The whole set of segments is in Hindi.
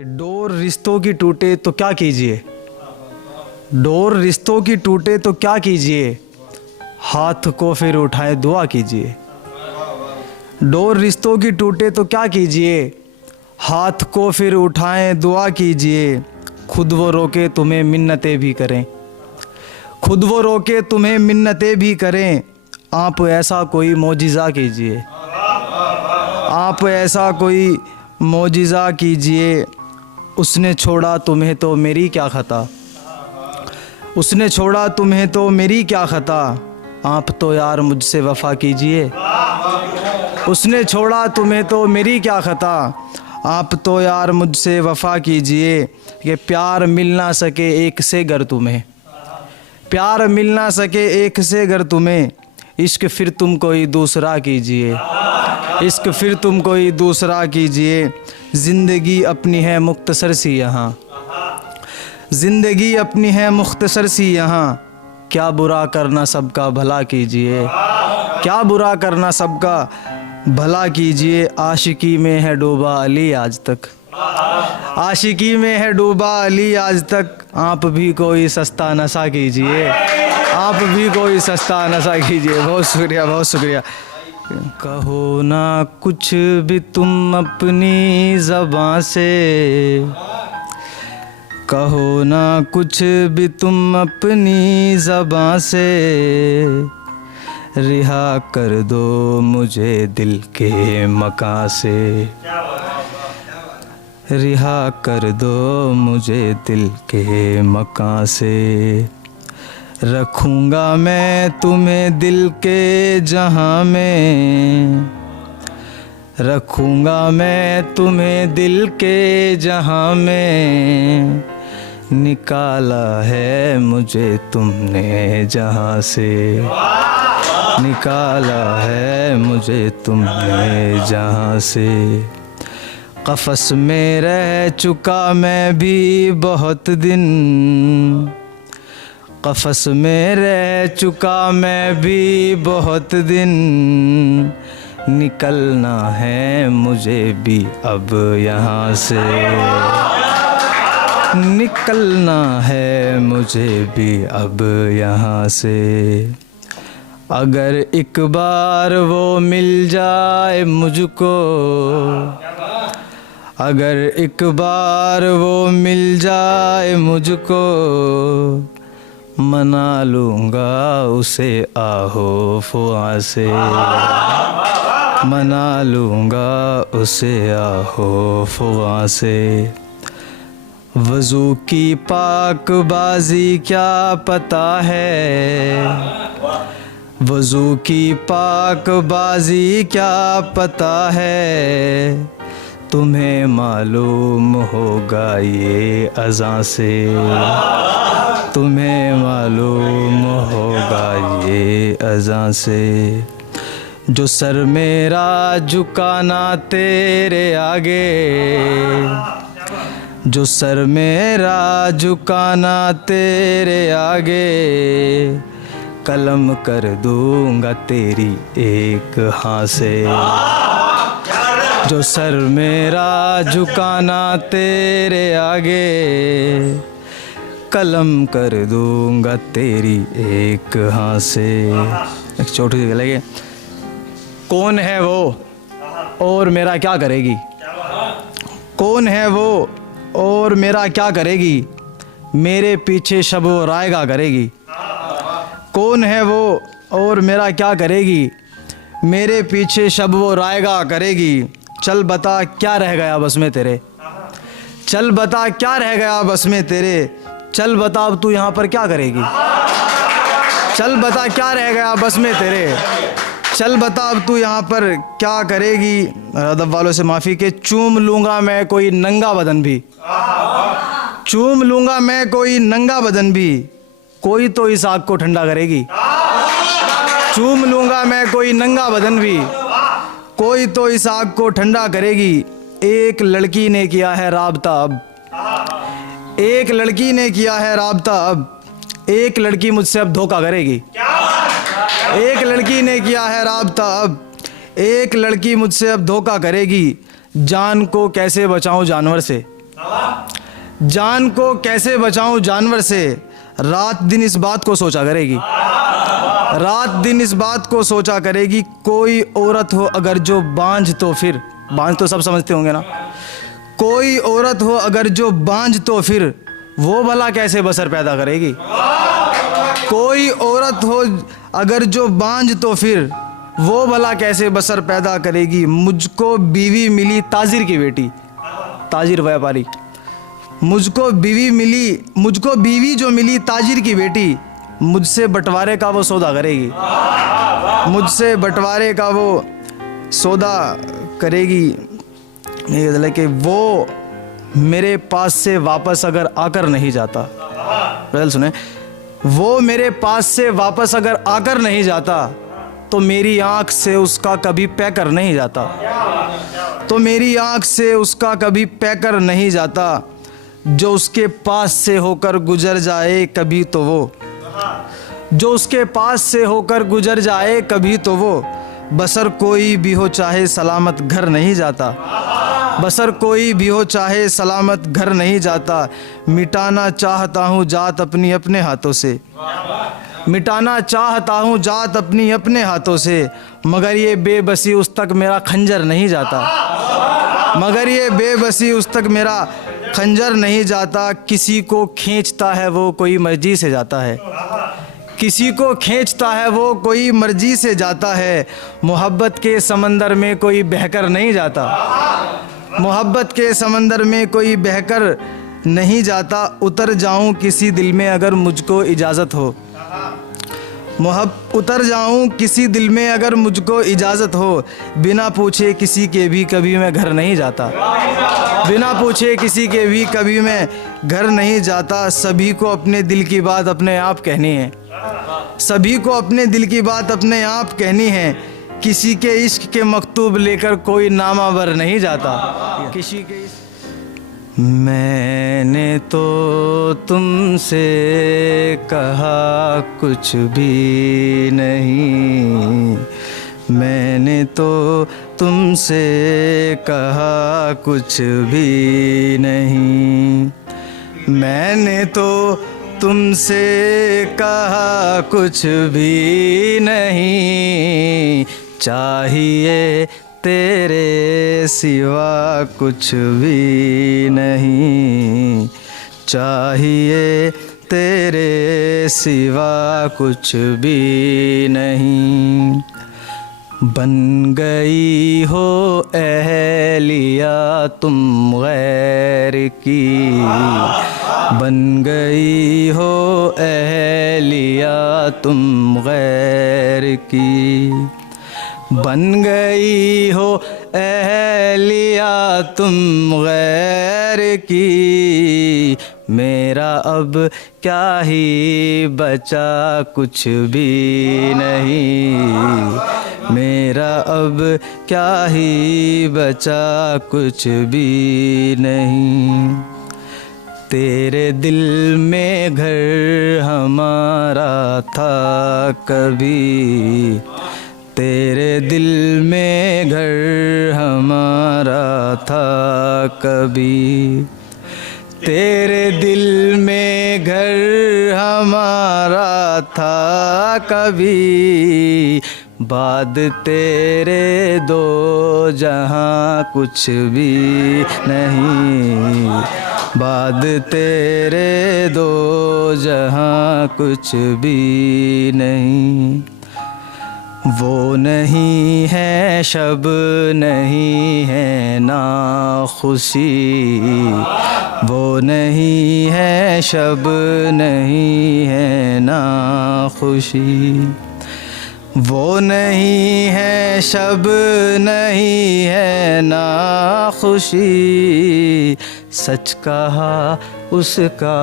कि डोर रिश्तों की टूटे तो क्या कीजिए, डोर रिश्तों की टूटे तो क्या कीजिए, हाथ को फिर उठाए दुआ कीजिए। डोर रिश्तों की टूटे तो क्या कीजिए, हाथ को फिर उठाएं दुआ कीजिए। खुद वो रोके तुम्हें मिन्नतें भी करें, खुद वो रोके तुम्हें मिन्नतें भी करें। आप ऐसा कोई मोजिज़ा कीजिए, आप ऐसा कोई मोजिज़ा कीजिए। उसने छोड़ा तुम्हें तो मेरी क्या खता, उसने छोड़ा तुम्हें तो मेरी क्या खता। आप तो यार मुझसे वफ़ा कीजिए, उसने छोड़ा तुम्हें तो मेरी क्या खता। आप तो यार मुझसे वफ़ा कीजिए। कि प्यार मिल ना सके एक से गर तुम्हें, प्यार मिल ना सके एक से गर तुम्हें। इश्क फिर तुम कोई दूसरा कीजिए, इश्क फिर तुम कोई दूसरा कीजिए। ज़िंदगी अपनी है मुख्तसर सी यहाँ, ज़िंदगी अपनी है मुख्तसर सी यहाँ। क्या बुरा करना सबका भला कीजिए, क्या बुरा करना सबका भला कीजिए। आशिकी में है डूबा अली आज तक, आशिकी में है डूबा अली आज तक। आप भी कोई सस्ता नशा कीजिए, आप भी कोई सस्ता नशा कीजिए। बहुत शुक्रिया, बहुत शुक्रिया। कहो ना कुछ भी तुम अपनी ज़बां से, कहो ना कुछ भी तुम अपनी ज़बां से। रिहा कर दो मुझे दिल के मकां से, रिहा कर दो मुझे दिल के मकां से। रखूँगा मैं तुम्हें दिल के जहां में, रखूँगा मैं तुम्हें दिल के जहां में। निकाला है मुझे तुमने जहां से, निकाला है मुझे तुमने जहां से। क़फ़स में रह चुका मैं भी बहुत दिन, क़फ़स में रह चुका मैं भी बहुत दिन। निकलना है मुझे भी अब यहाँ से, निकलना है मुझे भी अब यहाँ से। अगर एक बार वो मिल जाए मुझको, अगर एक बार वो मिल जाए मुझको। मना लूँगा उसे आहो फ़ुआ से, मना लूँगा उसे आहो फ़ुआ से। वज़ू की पाक बाज़ी क्या पता है, वज़ू की पाक बाज़ी क्या पता है। तुम्हें मालूम होगा ये अज़ां से, तुम्हें मालूम होगा ये अज़ां से। जो सर मेरा झुकाना तेरे आगे, जो सर मेरा झुकाना तेरे आगे। कलम कर दूंगा तेरी एक हाथ से, जो सर मेरा झुकाना तेरे आगे। कलम कर दूंगा तेरी एक हाथ से। एक छोटी सी लगे, कौन है वो और मेरा क्या करेगी, कौन है वो और मेरा क्या करेगी। मेरे पीछे शब व रायगा करेगी। कौन है वो और मेरा क्या करेगी, मेरे पीछे शब व रायगा करेगी। चल बता क्या रह गया बस में तेरे, चल बता क्या रह गया बस में तेरे। चल बता अब तू यहाँ पर क्या करेगी, चल बता क्या रह गया बस में तेरे। चल बता अब तू यहाँ पर क्या करेगी। अदब वालों से माफ़ी के चूम लूँगा मैं कोई नंगा बदन भी, चूम लूँगा मैं कोई नंगा बदन भी। कोई तो इस आग को ठंडा करेगी। चूम लूँगा मैं कोई नंगा बदन भी, कोई तो इस आग को ठंडा करेगी। एक लड़की ने किया है राब्ता अब, एक लड़की ने किया है राब्ता अब। एक लड़की मुझसे अब धोखा करेगी। एक लड़की ने किया है राब्ता अब, एक लड़की मुझसे अब धोखा करेगी। जान को कैसे बचाऊं जानवर से, जान को कैसे बचाऊं जानवर से, रात दिन इस बात को सोचा करेगी। रात दिन इस बात को सोचा करेगी। कोई औरत हो अगर जो बांझ, तो फिर बांझ तो सब समझते होंगे ना। कोई औरत हो अगर जो बांझ, तो फिर वो भला कैसे बसर पैदा करेगी। कोई औरत हो अगर जो बांझ, तो फिर वो भला कैसे बसर पैदा करेगी। मुझको बीवी मिली ताजिर की बेटी, ताजिर व्यापारी। मुझको बीवी जो मिली ताजिर की बेटी, मुझसे बंटवारे का वो सौदा करेगी। मुझसे बंटवारे का वो सौदा करेगी। ये मतलब कि वो मेरे पास से वापस अगर आकर नहीं जाता, पहले सुने, वो मेरे पास से वापस अगर आकर नहीं जाता, तो मेरी आंख से उसका कभी पैकर नहीं जाता। तो मेरी आंख से उसका कभी पैकर नहीं जाता। जो उसके पास से होकर गुजर जाए कभी, तो वो जो उसके पास से होकर गुजर जाए कभी, तो वो बसर कोई भी हो चाहे सलामत घर नहीं जाता। बसर कोई भी हो चाहे सलामत घर नहीं जाता। मिटाना चाहता हूँ जात अपनी अपने हाथों से, मिटाना चाहता हूँ जात अपनी अपने हाथों से, मगर ये बेबसी उस तक मेरा खंजर नहीं जाता। मगर ये बेबसी उस तक मेरा खंजर नहीं जाता। किसी को खींचता है वो कोई मर्जी से जाता है। किसी को खींचता है वो कोई मर्जी से जाता है। मोहब्बत के समंदर में कोई बहकर नहीं जाता। मोहब्बत के समंदर में कोई बहकर नहीं जाता। उतर जाऊं किसी दिल में अगर मुझको इजाज़त हो। उतर जाऊं किसी दिल में अगर मुझको इजाज़त हो। बिना पूछे किसी के भी कभी मैं घर नहीं जाता। बिना पूछे किसी के भी कभी मैं घर नहीं जाता। सभी को अपने दिल की बात अपने आप कहनी है। सभी को अपने दिल की बात अपने आप कहनी है। किसी के इश्क के मकतूब लेकर कोई नामावर नहीं जाता। किसी के मैंने तो तुमसे कहा कुछ भी नहीं। मैंने तो तुमसे कहा कुछ भी नहीं। मैंने तो तुमसे कहा कुछ भी नहीं। चाहिए तेरे सिवा कुछ भी नहीं। चाहिए तेरे सिवा कुछ भी नहीं। बन गई हो अहलिया तुम गैर की। बन गई हो अहलिया तुम गैर की। बन गई हो अहलिया तुम गैर की। मेरा अब क्या ही बचा कुछ भी नहीं। मेरा अब क्या ही बचा कुछ भी नहीं। तेरे दिल में घर हमारा था कभी। तेरे दिल में घर हमारा था कभी। तेरे दिल में घर हमारा था कभी। बाद तेरे दो जहां कुछ भी नहीं। बाद तेरे दो जहां कुछ भी नहीं। वो नहीं है शब नहीं है ना खुशी। वो नहीं है शब नहीं है ना खुशी। वो नहीं है शब नहीं है ना खुशी। सच कहा उसका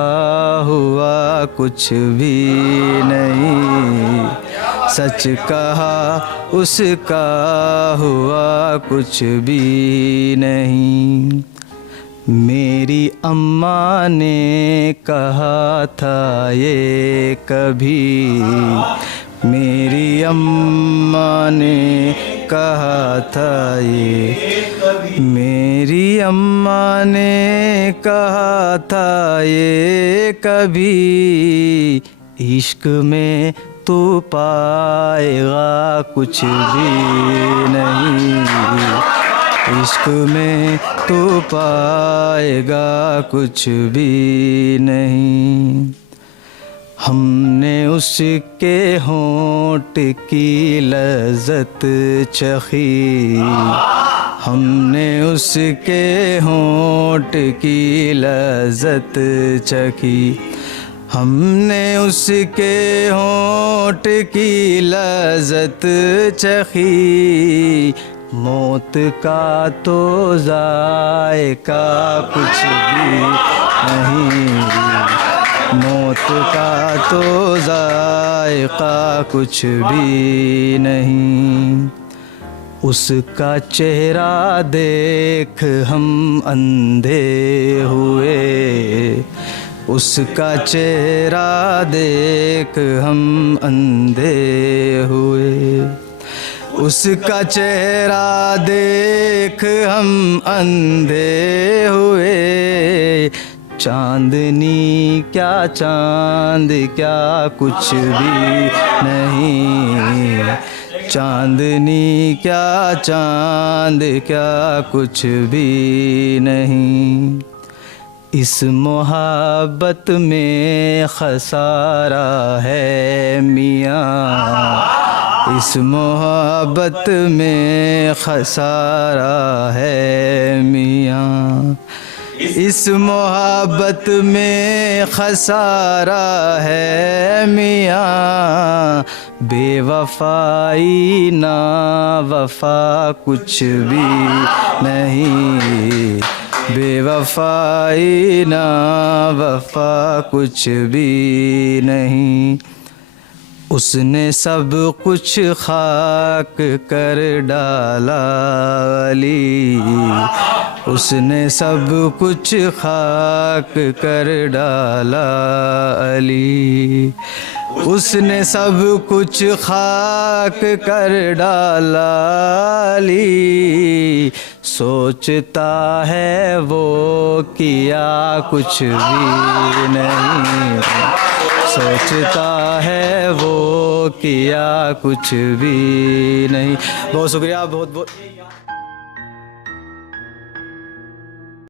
हुआ कुछ भी नहीं। सच कहा उसका हुआ कुछ भी नहीं। मेरी अम्मा ने कहा था ये कभी। मेरी अम्मा ने कहा था ये मेरी अम्मा ने कहा था ये कभी, इश्क में तू पाएगा कुछ भी नहीं, इश्क में तू पाएगा कुछ भी नहीं। हमने उसके होंठ की लज़्ज़त चखी, हमने उसके होंठ की लज़्ज़त चखी, हमने उसके होंठ की लज़्ज़त चखी। मौत का तो जायका कुछ भी नहीं, मौत का तो जायका कुछ भी नहीं। उसका चेहरा देख हम अंधे हुए, उसका चेहरा देख हम अंधे हुए, उसका चेहरा देख हम अंधे हुए। चांदनी क्या चांद क्या कुछ भी नहीं, चांदनी क्या चांद क्या कुछ भी नहीं। इस मोहब्बत में खसारा है मियाँ, इस मोहब्बत में खसारा है मियाँ, इस मोहब्बत में खसारा है मियाँ। बेवफाई ना वफा कुछ भी नहीं, बेवफाई ना वफा कुछ भी नहीं। उसने सब कुछ खाक कर डाला अली, उसने सब कुछ खाक कर डाला अली, उसने सब कुछ खाक कर डाला अली। सोचता है वो किया कुछ भी नहीं, सोचता है वो किया कुछ भी नहीं। बहुत शुक्रिया, बहुत बहुत।